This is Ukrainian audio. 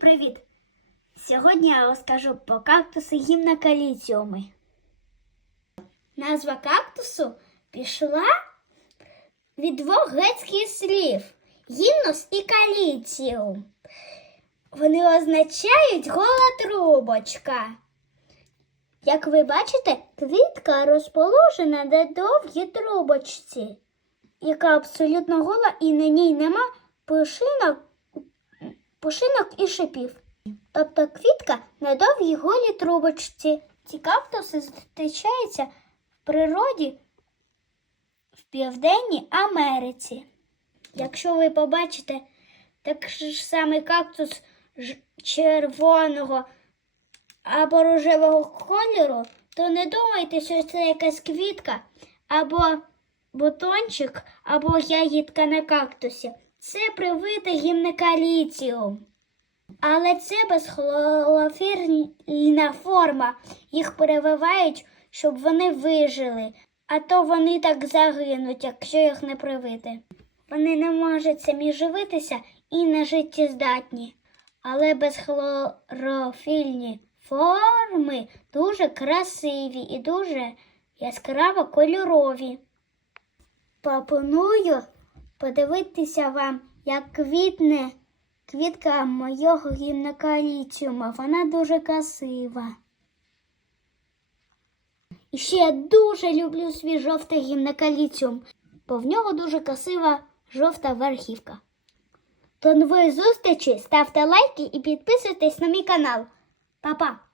Привіт! Сьогодні я розкажу про кактуси гімнокаліціуми. Назва кактусу пішла від двох грецьких слів гімнус і каліціум. Вони означають гола трубочка. Як ви бачите, квітка розположена на довгій трубочці, яка абсолютно гола і на ній нема пушинок пушинок і шипів. Тобто квітка на довгій голій трубочці. Ці кактуси зустрічаються в природі в Південній Америці. Якщо ви побачите такий ж самий кактус червоного або рожевого кольору, то не думайте, що це якась квітка або бутончик, або ягідка на кактусі. Це привита гімнекаліціум. Але це безхлорофільна форма. Їх перевивають, щоб вони вижили, а то вони так загинуть, якщо їх не привити. Вони не можуть самі живитися і не життєздатні. Але безхлорофільні форми дуже красиві і дуже яскраво кольорові. Пропоную подивитися вам, як квітне квітка моєго гімнокаліціума. Вона дуже красива. І ще я дуже люблю свій жовтий гімнокаліціум, бо в нього дуже красива жовта верхівка. До нової зустрічі, ставте лайки і підписуйтесь на мій канал. Па-па!